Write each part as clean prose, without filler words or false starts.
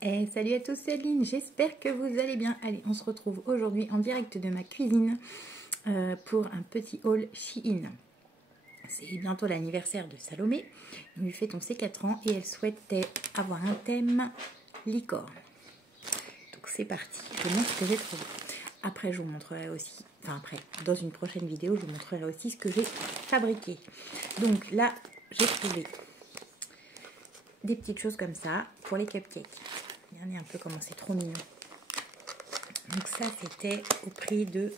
Et salut à tous, c'est Adeline, j'espère que vous allez bien. Allez, on se retrouve aujourd'hui en direct de ma cuisine pour un petit haul Shein. C'est bientôt l'anniversaire de Salomé, on lui fêtons ses 4 ans et elle souhaitait avoir un thème licorne. Donc c'est parti, je vous montre ce que j'ai trouvé. Après je vous montrerai aussi, dans une prochaine vidéo, je vous montrerai aussi ce que j'ai fabriqué. Donc là, j'ai trouvé des petites choses comme ça pour les cupcakes. Regardez un peu comment c'est trop mignon. Donc ça c'était au prix de,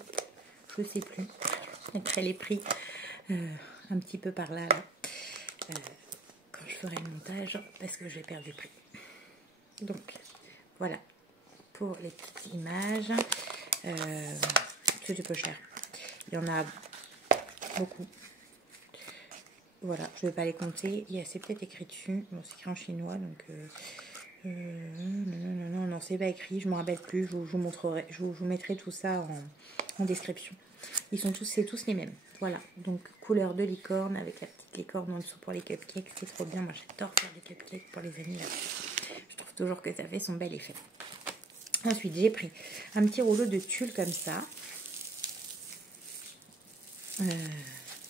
je sais plus, je mettrai les prix un petit peu par là, quand je ferai le montage parce que j'ai perdu le prix. Donc voilà pour les petites images. C'est peu cher. Il y en a beaucoup. Voilà, je ne vais pas les compter. C'est peut-être écrit dessus. Bon, c'est écrit en chinois, donc non, c'est pas écrit. Je me rappelle plus. Je vous montrerai. Je vous mettrai tout ça en description. C'est tous les mêmes. Voilà. Donc couleur de licorne avec la petite licorne en dessous pour les cupcakes. C'est trop bien. Moi, j'adore faire des cupcakes pour les anniversaires. Je trouve toujours que ça fait son bel effet. Ensuite, j'ai pris un petit rouleau de tulle comme ça.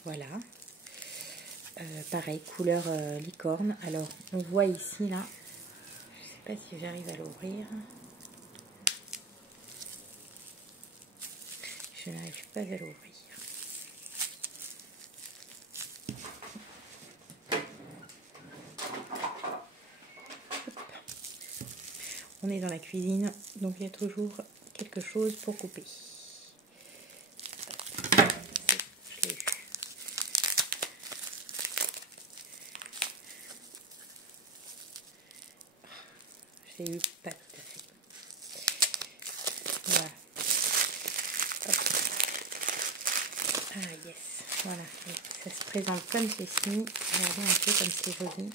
Voilà. Pareil, couleur licorne. Alors, on voit ici, là, je sais pas si j'arrive à l'ouvrir. Je n'arrive pas à l'ouvrir. On est dans la cuisine, donc il y a toujours quelque chose pour couper. Je l'ai eu. Je l'ai eu pas tout à fait. Voilà. Hop. Ah yes, voilà. Et ça se présente comme ceci. Regardez un peu comme c'est joli.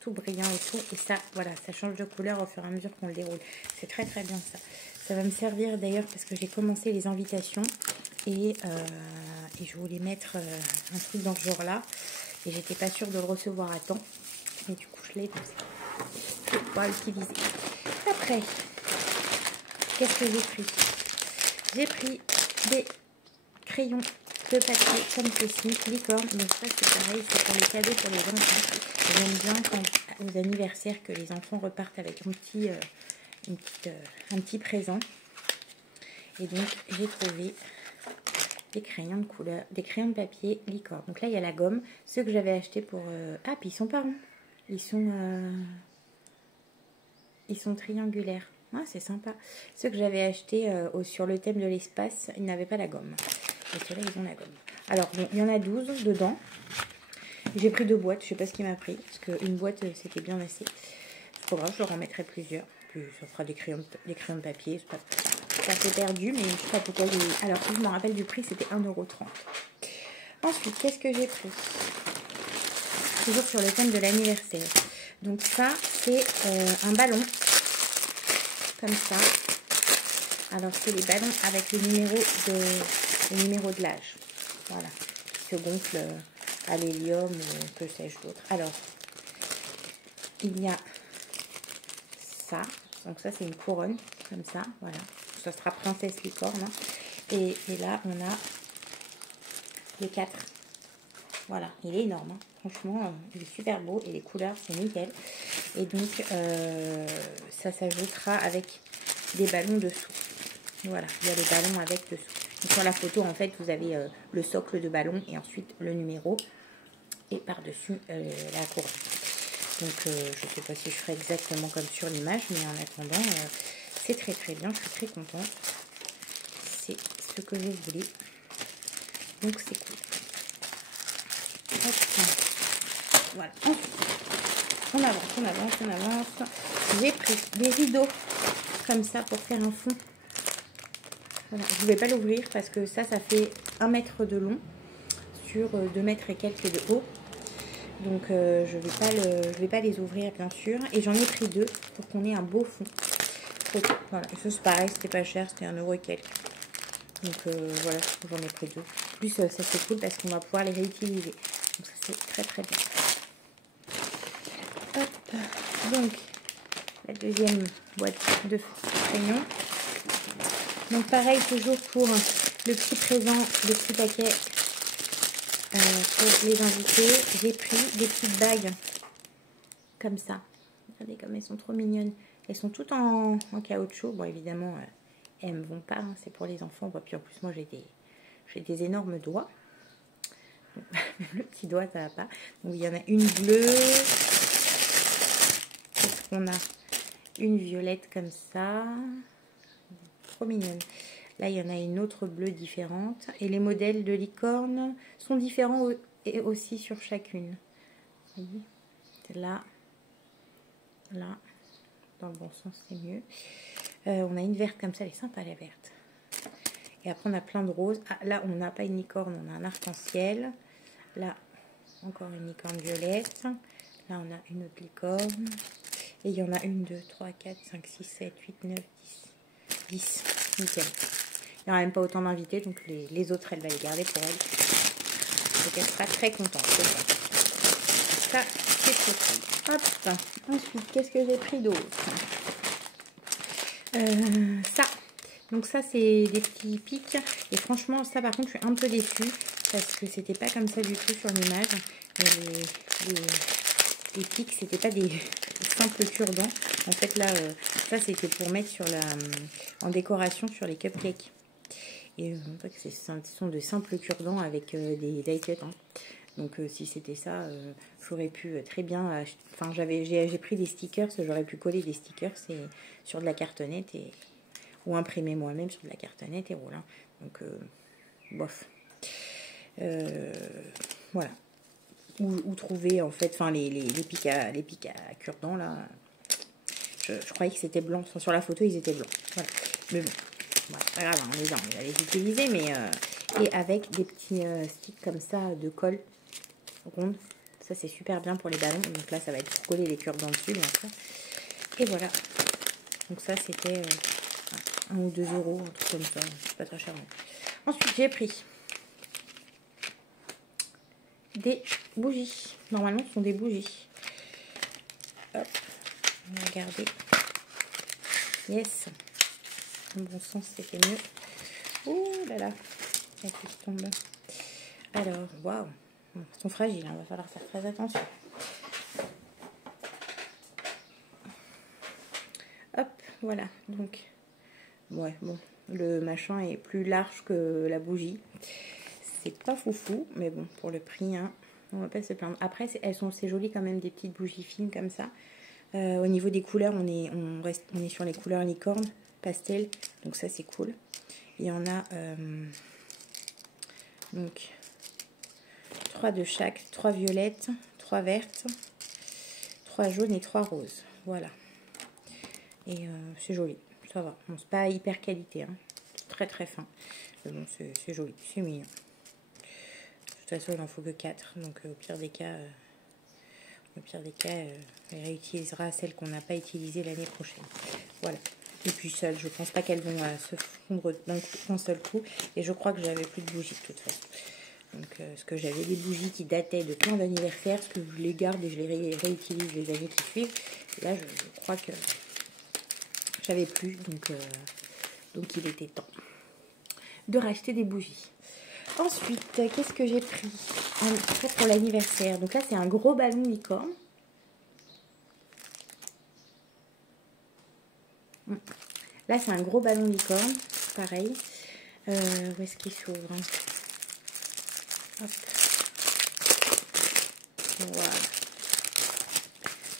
Tout brillant et tout. Et ça, voilà, ça change de couleur au fur et à mesure qu'on le déroule. C'est très très bien ça. Ça va me servir d'ailleurs parce que j'ai commencé les invitations. Et je voulais mettre un truc dans ce genre-là. Et j'étais pas sûre de le recevoir à temps. Mais du coup, je l'ai comme ça. Je vais pouvoir l'utiliser. Après, qu'est-ce que j'ai pris? J'ai pris des crayons de papier comme ceci, licorne. Donc ça, c'est pareil, c'est pour les cadeaux pour les enfants. J'aime bien quand aux anniversaires que les enfants repartent avec un petit présent. Et donc, j'ai trouvé des crayons de couleur, des crayons de papier licorne. Donc là, il y a la gomme. Ceux que j'avais achetés pour... Ah, puis ils sont pas ronds. Ils sont triangulaires. Ah, c'est sympa. Ceux que j'avais achetés sur le thème de l'espace, ils n'avaient pas la gomme. Et ceux-là, ils ont la gomme. Alors, bon, il y en a 12 dedans. J'ai pris 2 boîtes. Je sais pas ce qui m'a pris. Parce qu'une boîte, c'était bien assez. C'est pas grave, je leur en mettrai plusieurs. Puis ça fera des crayons de papier. Ça s'est perdu, mais je sais pas pourquoi j'ai... Alors, je me rappelle du prix, c'était 1,30 €. Ensuite, qu'est-ce que j'ai pris? Toujours sur le thème de l'anniversaire. Donc ça, c'est un ballon. Comme ça. Alors, c'est les ballons avec le numéro de l'âge. Voilà. Qui se gonfle à l'hélium ou que sais-je d'autre. Alors, il y a ça. Donc ça, c'est une couronne. Comme ça. Voilà. Ça sera princesse licorne. Hein. Et là, on a les 4. Voilà, il est énorme. Hein. Franchement, il est super beau. Et les couleurs, c'est nickel. Et donc, ça s'ajoutera avec des ballons dessous. Voilà, il y a les ballons avec dessous. Donc, sur la photo, en fait, vous avez le socle de ballon et ensuite le numéro. Et par-dessus, la couronne. Donc, je ne sais pas si je ferai exactement comme sur l'image. Mais en attendant... c'est très très bien, je suis très contente. C'est ce que je voulais. Donc c'est cool. Hop. Voilà. Ensuite, on avance. J'ai pris des rideaux comme ça pour faire un fond. Voilà. Je ne vais pas l'ouvrir parce que ça fait 1 mètre de long sur 2 mètres et quelques de haut. Donc je vais pas les ouvrir bien sûr. Et j'en ai pris 2 pour qu'on ait un beau fond. Voilà, et ça c'est pareil, c'était pas cher, c'était 1 € et quelques. Donc voilà, j'en ai pris 2. En plus, ça c'est cool parce qu'on va pouvoir les réutiliser. Donc ça c'est très très bien. Hop. Donc la deuxième boîte de crayons. Donc pareil, toujours pour le petit présent, le petit paquet pour les invités. J'ai pris des petites bagues comme ça. Regardez comme elles sont trop mignonnes. Elles sont toutes en caoutchouc. Bon, évidemment, elles ne me vont pas. Hein, c'est pour les enfants. Puis en plus, moi, j'ai des énormes doigts. Le petit doigt, ça va pas. Donc, il y en a une bleue. Qu'est-ce qu'on a? Une violette comme ça. Trop mignonne. Là, il y en a une autre bleue différente. Et les modèles de licorne sont différents et aussi sur chacune. Vous voyez? Là. Là. Dans le bon sens, c'est mieux. On a une verte comme ça. Elle est sympa, la verte. Et après, on a plein de roses. Ah, là, on n'a pas une licorne. On a un arc-en-ciel. Là, encore une licorne violette. Là, on a une autre licorne. Et il y en a 1, 2, 3, 4, 5, 6, 7, 8, 9, 10. 10. Nickel. Il n'y aura même pas autant d'invités. Donc, les autres, elle va les garder pour elle. Donc, elle sera très contente. Ça, c'est trop cool. Hop. Ensuite, qu'est-ce que j'ai pris d'autre? Ça. Donc, ça, c'est des petits pics. Et franchement, ça, par contre, je suis un peu déçue. Parce que c'était pas comme ça du tout sur l'image. Les pics, c'était pas des simples cure-dents. En fait, là, ça, c'était pour mettre sur en décoration sur les cupcakes. Et en fait, ce sont de simples cure-dents avec des die cuts. Hein. Donc, si c'était ça, j'aurais pu très bien... Enfin, j'ai pris des stickers. J'aurais pu coller des stickers sur de la cartonnette ou imprimer moi-même sur de la cartonnette et voilà. Donc, bof. Voilà. Ou trouver en fait, enfin les pics à cure-dents là. Je croyais que c'était blanc. Enfin, sur la photo, ils étaient blancs. Voilà. Mais bon, voilà, pas grave, hein, on va les utiliser, mais et avec des petits sticks comme ça de colle ronde. Ça c'est super bien pour les ballons. Donc là, ça va être pour coller les cure-dents dessus, bien sûr. Et voilà. Donc ça, c'était 1 ou 2 euros, un truc comme ça. C'est pas très cher. Mais... Ensuite, j'ai pris des bougies. Normalement, ce sont des bougies. Hop, on va regarder. Yes. Dans le bon sens, c'était mieux. Ouh là là, la qui tombe. Alors, waouh, elles sont fragiles, hein, va falloir faire très attention. Hop, voilà. Donc, ouais, bon, le machin est plus large que la bougie. C'est pas foufou, mais bon, pour le prix, hein, on va pas se plaindre. Après, c'est joli quand même, des petites bougies fines comme ça. Au niveau des couleurs, on est sur les couleurs licorne, pastel, donc ça c'est cool. Il y en a donc 3 de chaque, 3 violettes, 3 vertes, 3 jaunes et 3 roses. Voilà. Et c'est joli, ça va. Bon, c'est pas hyper qualité, hein. C'est très très fin. Mais bon, c'est joli, c'est mignon. De toute façon, il n'en faut que 4. Donc, au pire des cas, elle réutilisera celles qu'on n'a pas utilisées l'année prochaine. Voilà. Et puis, celles, je pense pas qu'elles vont se fondre d'un seul coup. Et je crois que j'avais plus de bougies de toute façon. Donc, parce que j'avais des bougies qui dataient de plein d'anniversaires. Parce que je les garde et je les réutilise les années qui suivent. Et là, je crois que j'avais plus. Donc, il était temps de racheter des bougies. Ensuite, qu'est-ce que j'ai pris pour l'anniversaire? Donc là, c'est un gros ballon licorne. Là, c'est un gros ballon licorne. Pareil. Où est-ce qu'il s'ouvre? Hop. Voilà.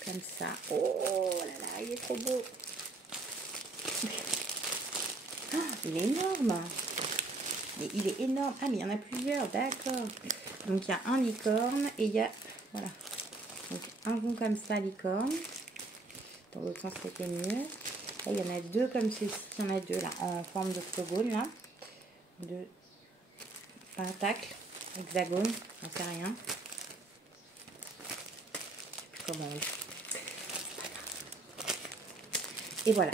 Comme ça. Oh là là, il est trop beau. Oh, il est énorme. Mais il est énorme. Ah, mais il y en a plusieurs, d'accord. Donc, il y a un licorne et il y a... Voilà. Donc, un rond comme ça, licorne. Dans l'autre sens, c'était mieux. Là, il y en a 2 comme ceci. Il y en a 2, là, en forme d'octogone, là. 2 pentacles, hexagone, j'en sais rien. Je sais plus comment on dit. Et voilà.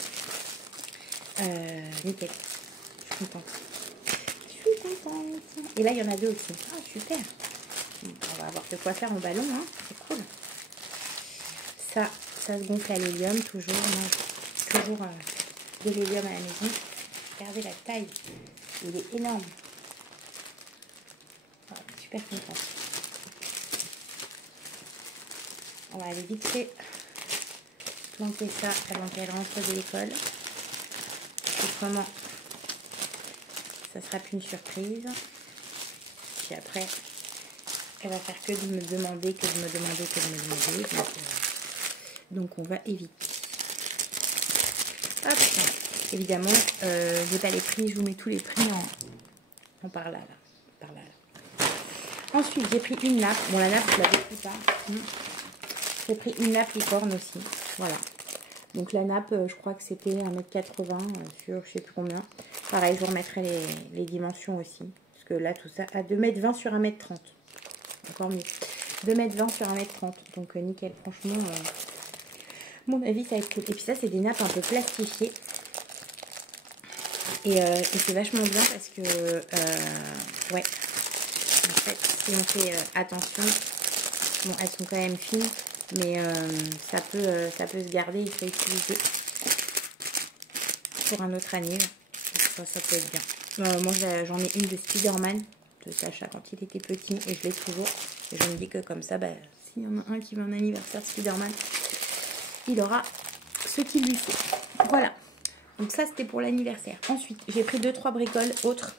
Nickel. Je suis contente. Et là, il y en a 2 aussi. Ah, super. On va avoir de quoi faire en ballon, hein. C'est cool. Ça, ça se gonfle à l'hélium, toujours. Moi, j'ai toujours de l'hélium à la maison. Regardez la taille, il est énorme. Voilà, super contente. On va aller vite fait planter ça avant qu'elle rentre de l'école. Autrement, ça sera plus une surprise. Puis après, elle va faire que de me demander, donc on va éviter. Hop, évidemment, j'ai pas les prix, je vous mets tous les prix en par là. Ensuite, j'ai pris une nappe. Bon, la nappe, je l'avais pris pas. J'ai pris une nappe licorne aussi. Voilà. Donc la nappe, je crois que c'était 1,80 m sur je sais plus combien. Pareil, je vous remettrai les dimensions aussi. Parce que là, tout ça, à 2,20 m sur 1,30 m. Encore mieux. 2,20 m sur 1,30 m. Donc nickel, franchement, mon avis, ça va être cool. Et puis ça, c'est des nappes un peu plastifiées. Et c'est vachement bien parce que, ouais, en fait, si on fait attention, bon, elles sont quand même fines, mais ça peut se garder, il faut utiliser pour un autre anneau. Ça peut être bien. Moi, j'en ai une de Spider-Man, de Sacha, quand il était petit, et je l'ai toujours. Et je me dis que comme ça, bah, s'il y en a un qui veut un anniversaire Spider-Man, il aura ce qu'il lui faut. Voilà. Donc ça, c'était pour l'anniversaire. Ensuite, j'ai pris 2-3 bricoles autres.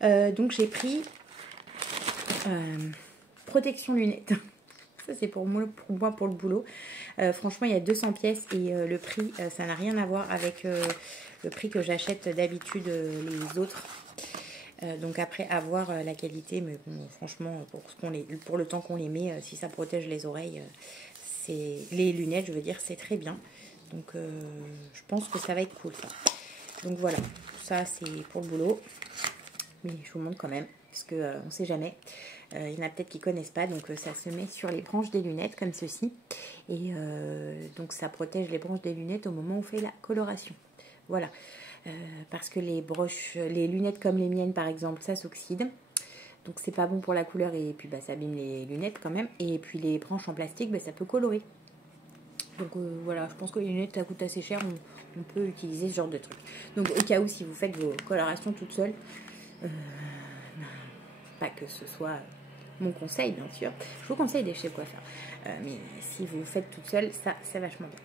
Donc j'ai pris protection lunettes. Ça, c'est pour moi, pour le boulot. Franchement, il y a 200 pièces et le prix, ça n'a rien à voir avec le prix que j'achète d'habitude les autres. Donc après, à voir la qualité. Mais bon, franchement, pour le temps qu'on les met, si ça protège les oreilles, les lunettes, je veux dire, c'est très bien. Donc je pense que ça va être cool ça. Donc voilà, ça c'est pour le boulot. Mais je vous montre quand même, parce qu'on ne sait jamais. Il y en a peut-être qui ne connaissent pas, donc ça se met sur les branches des lunettes comme ceci. Et donc ça protège les branches des lunettes au moment où on fait la coloration. Voilà, parce que les lunettes comme les miennes par exemple, ça s'oxyde. Donc c'est pas bon pour la couleur et puis bah, ça abîme les lunettes quand même. Et puis les branches en plastique, bah, ça peut colorer. Donc voilà, je pense que les lunettes ça coûte assez cher, on peut utiliser ce genre de truc. Donc au cas où si vous faites vos colorations toute seule, pas que ce soit mon conseil bien sûr, je vous conseille des chez le coiffeur, mais si vous faites toute seule, ça c'est vachement bien.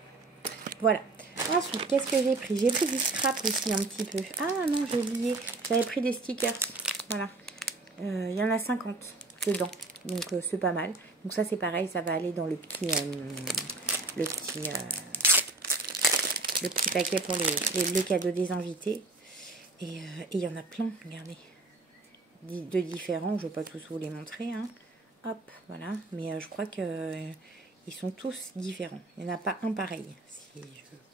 Voilà. Ensuite, qu'est-ce que j'ai pris? J'ai pris du scrap aussi un petit peu. Ah non, j'ai oublié, j'avais pris des stickers. Voilà, il y en a 50 dedans, donc c'est pas mal. Donc ça c'est pareil, ça va aller dans le petit paquet pour le cadeau des invités. Et il y en a plein, regardez, de différents. Je ne vais pas tous vous les montrer. Hein. Hop, voilà. Mais je crois qu'ils sont tous différents. Il n'y en a pas un pareil. Je ne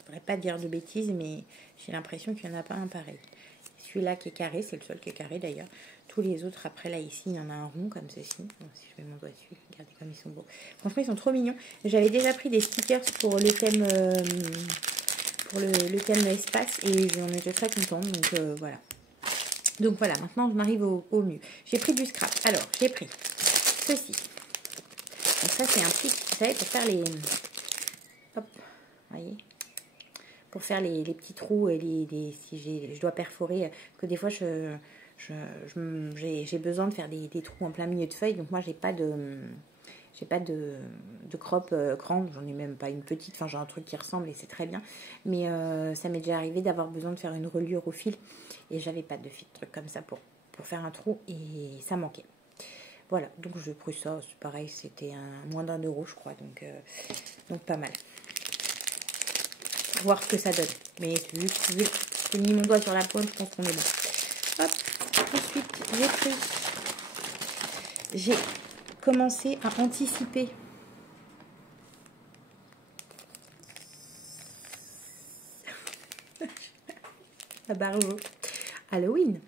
voudrais pas dire de bêtises, mais j'ai l'impression qu'il n'y en a pas un pareil. Celui-là qui est carré, c'est le seul qui est carré d'ailleurs. Tous les autres, après là, ici, il y en a un rond comme ceci. Bon, si je mets mon doigt dessus, regardez comme ils sont beaux. Franchement, ils sont trop mignons. J'avais déjà pris des stickers pour le thème, le thème espace et j'en étais très contente. Donc voilà. Donc voilà, maintenant je m'arrive au mieux. J'ai pris du scrap. Alors, j'ai pris ceci. Donc ça, c'est un petit, vous savez, pour faire les... Hop, voyez, pour faire les petits trous, si je dois perforer, que des fois j'ai besoin de faire des trous en plein milieu de feuilles, donc moi j'ai pas de crop grande, j'en ai même pas une petite, enfin j'ai un truc qui ressemble et c'est très bien, mais ça m'est déjà arrivé d'avoir besoin de faire une reliure au fil et j'avais pas de fil, truc comme ça pour faire un trou et ça manquait. Voilà, donc j'ai pris ça, c'est pareil, c'était moins d'1 € je crois, donc pas mal. Voir ce que ça donne. Mais vu que j'ai mis mon doigt sur la pointe, je pense qu'on est bon. Hop. Ensuite, j'ai commencé à anticiper. La barre Halloween.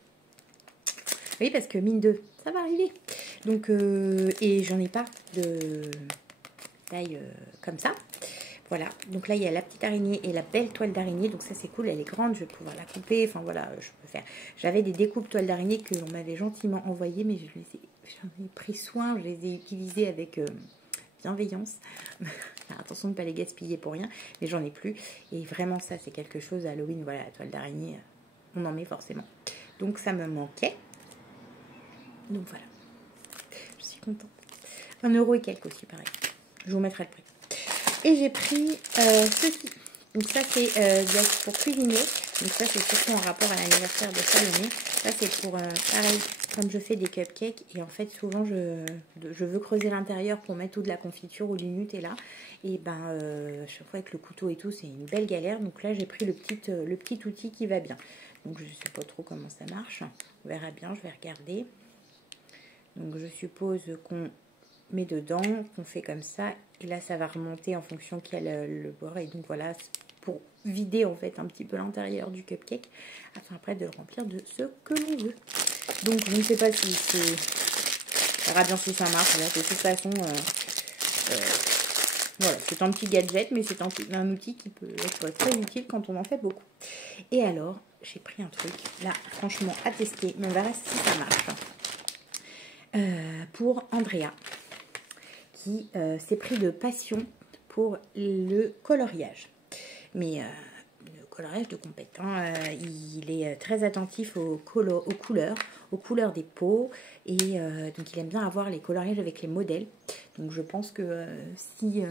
Oui, parce que mine de, ça va arriver. Donc, et j'en ai pas de taille comme ça. Voilà, donc là il y a la petite araignée et la belle toile d'araignée, donc ça c'est cool, elle est grande, je vais pouvoir la couper, enfin voilà, je peux faire. J'avais des découpes toiles d'araignée que l'on m'avait gentiment envoyées, mais j'en ai pris soin, je les ai utilisées avec bienveillance. Attention de ne pas les gaspiller pour rien, mais j'en ai plus. Et vraiment ça c'est quelque chose, Halloween, voilà, la toile d'araignée, on en met forcément. Donc ça me manquait. Donc voilà, je suis contente. 1 € et quelques aussi, pareil. Je vous mettrai le prix. Et j'ai pris ceci. Donc ça c'est pour cuisiner. Donc ça c'est surtout en rapport à l'anniversaire de Salomé. Ça c'est pour, pareil, comme je fais des cupcakes. Et en fait souvent je veux creuser l'intérieur pour mettre toute la confiture ou du Nutella. Et ben chaque fois avec le couteau et tout c'est une belle galère. Donc là j'ai pris le petit outil qui va bien. Donc je ne sais pas trop comment ça marche. On verra bien, je vais regarder. Donc je suppose qu'on met dedans, qu'on fait comme ça. Et là ça va remonter en fonction qu'il y a le bord. Et donc voilà, pour vider en fait un petit peu l'intérieur du cupcake. Afin après de le remplir de ce que l'on veut. Donc je ne sais pas si c'est... On verra bien si ça marche. Là, de toute façon, voilà, c'est un petit gadget. Mais c'est un outil qui peut être très utile quand on en fait beaucoup. Et alors, j'ai pris un truc, là, franchement, à tester. Mais on verra si ça marche. Pour Andrea, qui s'est pris de passion pour le coloriage. Mais le coloriage de compète. Hein, il est très attentif aux couleurs des peaux. Et donc, il aime bien avoir les coloriages avec les modèles. Donc, je pense que si...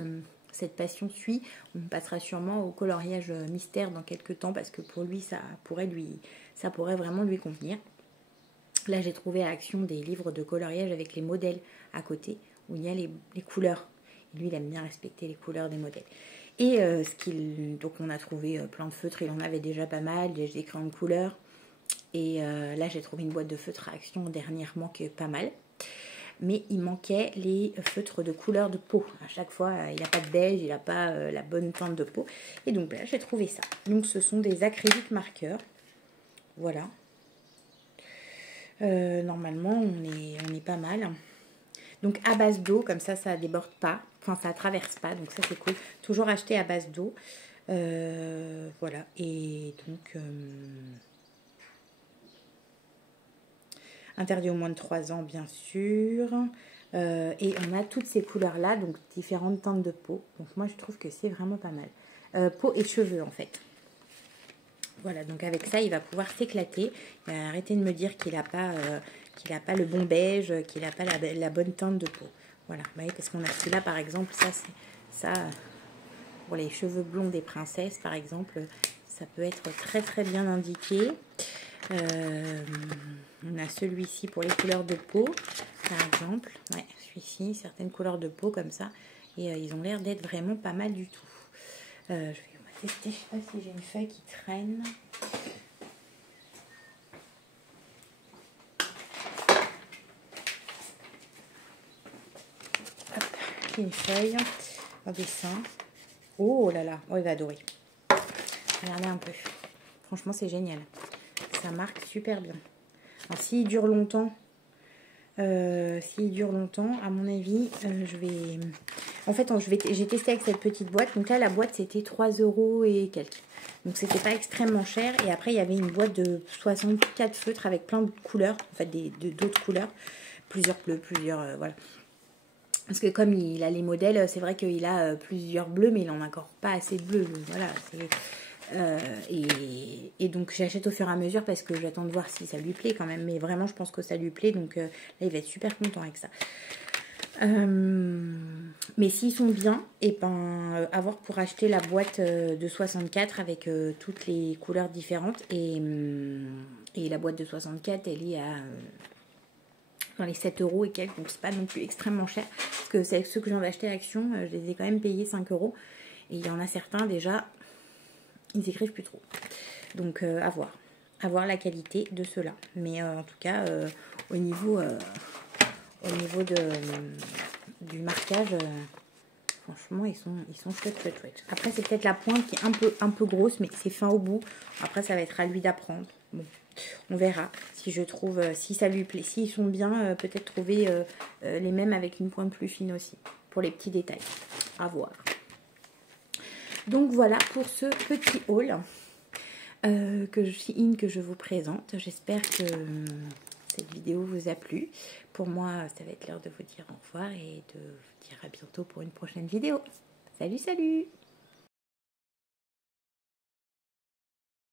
cette passion suit, on passera sûrement au coloriage mystère dans quelques temps parce que pour lui ça pourrait vraiment lui convenir. Là j'ai trouvé à Action des livres de coloriage avec les modèles à côté où il y a les couleurs. Et lui il aime bien respecter les couleurs des modèles. Et donc on a trouvé plein de feutres, il en avait déjà pas mal, des crayons de couleur. Et là j'ai trouvé une boîte de feutres à Action dernièrement qui est pas mal. Mais il manquait les feutres de couleur de peau. À chaque fois, il n'a pas de beige, il n'a pas la bonne teinte de peau. Et donc là, j'ai trouvé ça. Donc ce sont des acryliques marqueurs. Voilà. Normalement, on est pas mal. Donc à base d'eau, comme ça ne déborde pas. Enfin, ça ne traverse pas, donc ça c'est cool. Toujours acheté à base d'eau. Voilà. Et donc... interdit aux moins de 3 ans, bien sûr. Et on a toutes ces couleurs-là, donc différentes teintes de peau. Donc moi, je trouve que c'est vraiment pas mal. Peau et cheveux, en fait. Voilà, donc avec ça, il va pouvoir s'éclater. Arrêtez de me dire qu'il n'a pas, le bon beige, qu'il n'a pas la bonne teinte de peau. Voilà, vous voyez, parce qu'on a celui-là, par exemple, ça, pour les cheveux blonds des princesses, par exemple, ça peut être très, très bien indiqué. On a celui-ci pour les couleurs de peau, par exemple. Ouais, celui-ci, certaines couleurs de peau comme ça. Et ils ont l'air d'être vraiment pas mal du tout. On va tester, je sais pas si j'ai une feuille qui traîne. Hop, j'ai une feuille en dessin. Oh là là, oh il va adorer. Regardez un peu. Franchement, c'est génial. Ça marque super bien. Alors, s'il dure longtemps, à mon avis, je vais... En fait, j'ai testé avec cette petite boîte. Donc là, la boîte, c'était 3 € et quelques. Donc, c'était pas extrêmement cher. Et après, il y avait une boîte de 64 feutres avec plein de couleurs. En fait, d'autres couleurs. Plusieurs bleus, plusieurs... voilà. Parce que comme il a les modèles, c'est vrai qu'il a plusieurs bleus, mais il n'en a encore pas assez de bleus. Voilà, c'est... et donc j'achète au fur et à mesure parce que j'attends de voir si ça lui plaît quand même, mais vraiment je pense que ça lui plaît, donc là il va être super content avec ça. Mais s'ils sont bien, et ben avoir pour acheter la boîte de 64 avec toutes les couleurs différentes, et la boîte de 64 elle est à dans les 7 € et quelques, donc c'est pas non plus extrêmement cher, parce que c'est ceux que j'en ai acheté à Action, je les ai quand même payés 5 €, et il y en a certains déjà ils écrivent plus trop. Donc à voir la qualité de ceux-là. Mais en tout cas, au niveau du marquage, franchement, ils sont chouettes. Après, c'est peut-être la pointe qui est un peu grosse, mais c'est fin au bout. Après, ça va être à lui d'apprendre. Bon, on verra si je trouve, si ça lui plaît. S'ils sont bien, peut-être trouver les mêmes avec une pointe plus fine aussi, pour les petits détails. À voir. Donc voilà pour ce petit haul que je vous présente. J'espère que cette vidéo vous a plu. Pour moi, ça va être l'heure de vous dire au revoir et de vous dire à bientôt pour une prochaine vidéo. Salut, salut!